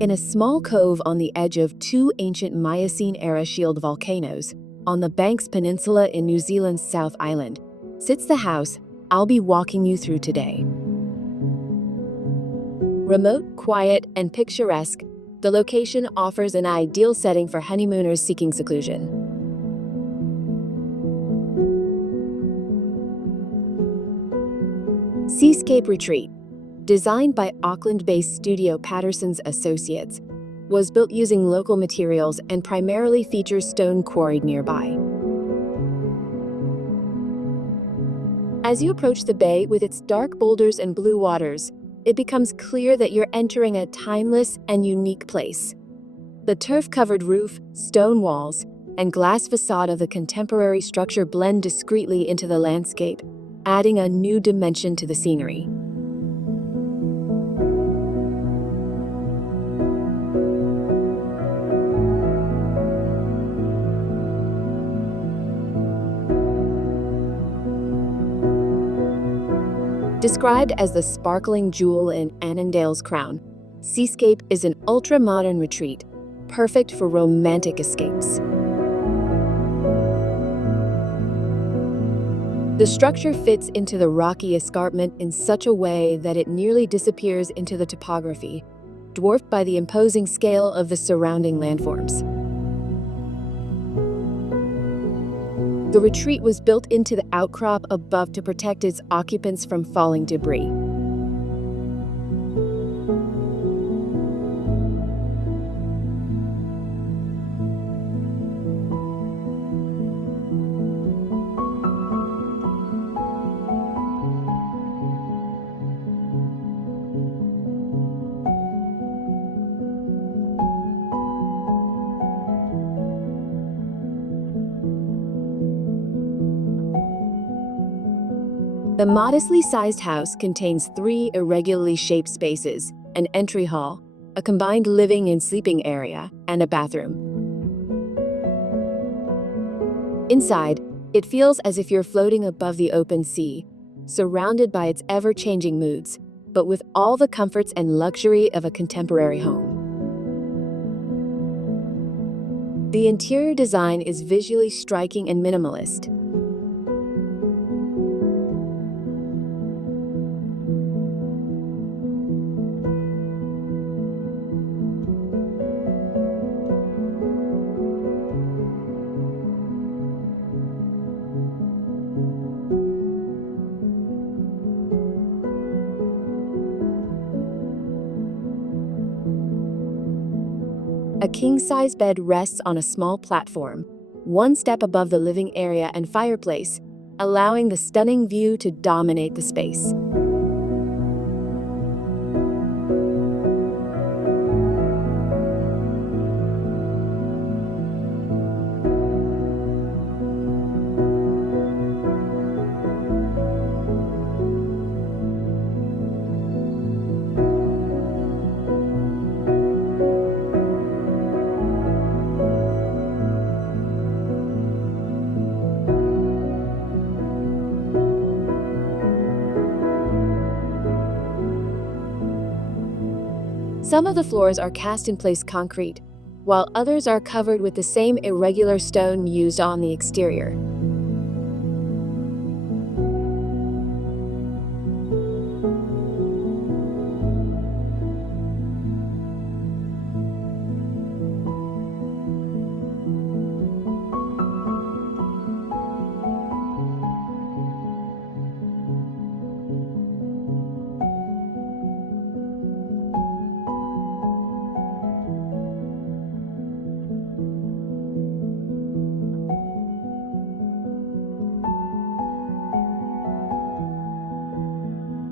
In a small cove on the edge of two ancient Miocene-era shield volcanoes, on the Banks Peninsula in New Zealand's South Island, sits the house I'll be walking you through today. Remote, quiet, and picturesque, the location offers an ideal setting for honeymooners seeking seclusion. Seascape Retreat, designed by Auckland-based studio Patterson's Associates, was built using local materials and primarily features stone quarried nearby. As you approach the bay with its dark boulders and blue waters, it becomes clear that you're entering a timeless and unique place. The turf-covered roof, stone walls, and glass facade of the contemporary structure blend discreetly into the landscape, adding a new dimension to the scenery. Described as the sparkling jewel in Annandale's crown, Seascape is an ultra-modern retreat, perfect for romantic escapes. The structure fits into the rocky escarpment in such a way that it nearly disappears into the topography, dwarfed by the imposing scale of the surrounding landforms. The retreat was built into the outcrop above to protect its occupants from falling debris. The modestly sized house contains 3 irregularly shaped spaces, an entry hall, a combined living and sleeping area, and a bathroom. Inside, it feels as if you're floating above the open sea, surrounded by its ever-changing moods, but with all the comforts and luxury of a contemporary home. The interior design is visually striking and minimalist. A king-size bed rests on a small platform, one step above the living area and fireplace, allowing the stunning view to dominate the space. Some of the floors are cast-in-place concrete, while others are covered with the same irregular stone used on the exterior.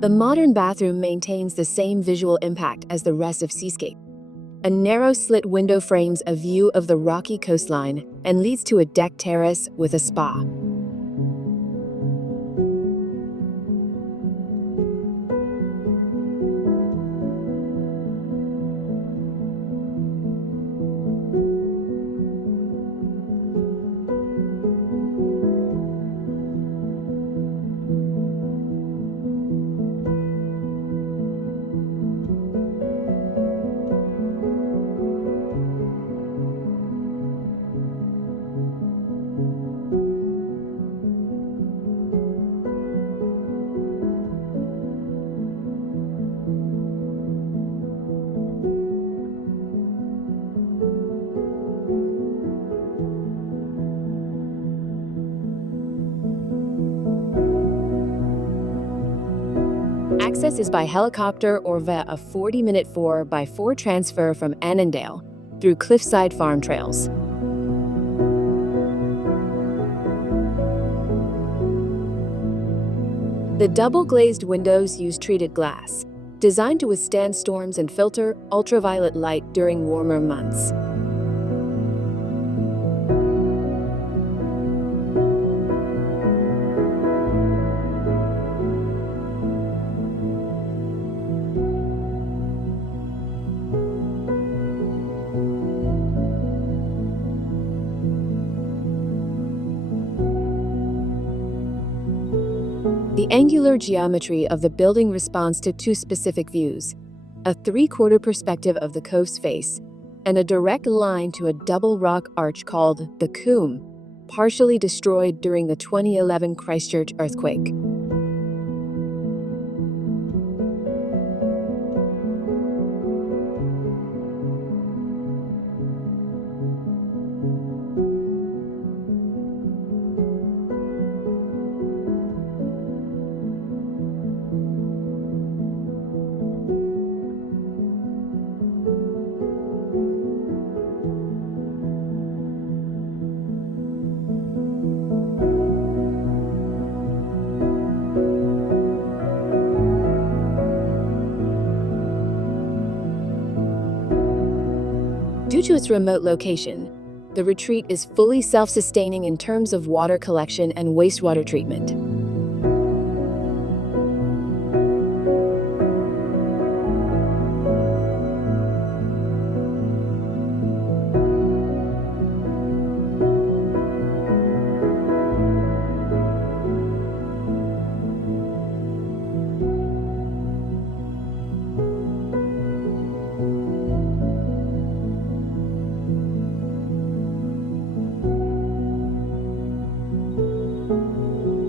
The modern bathroom maintains the same visual impact as the rest of Seascape. A narrow slit window frames a view of the rocky coastline and leads to a deck terrace with a spa. Access is by helicopter or via a 40-minute 4x4 transfer from Annandale through cliffside farm trails. The double-glazed windows use treated glass, designed to withstand storms and filter ultraviolet light during warmer months. The angular geometry of the building responds to two specific views: a three-quarter perspective of the cove's face, and a direct line to a double rock arch called the Cove, partially destroyed during the 2011 Christchurch earthquake. Due to its remote location, the retreat is fully self-sustaining in terms of water collection and wastewater treatment.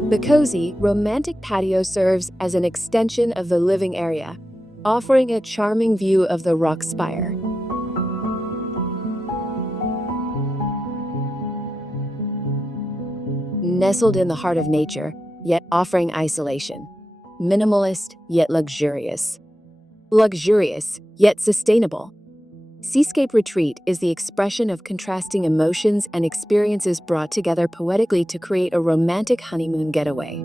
The cozy, romantic patio serves as an extension of the living area, offering a charming view of the rock spire. Nestled in the heart of nature, yet offering isolation. Minimalist, yet luxurious. Luxurious, yet sustainable. Seascape Retreat is the expression of contrasting emotions and experiences brought together poetically to create a romantic honeymoon getaway.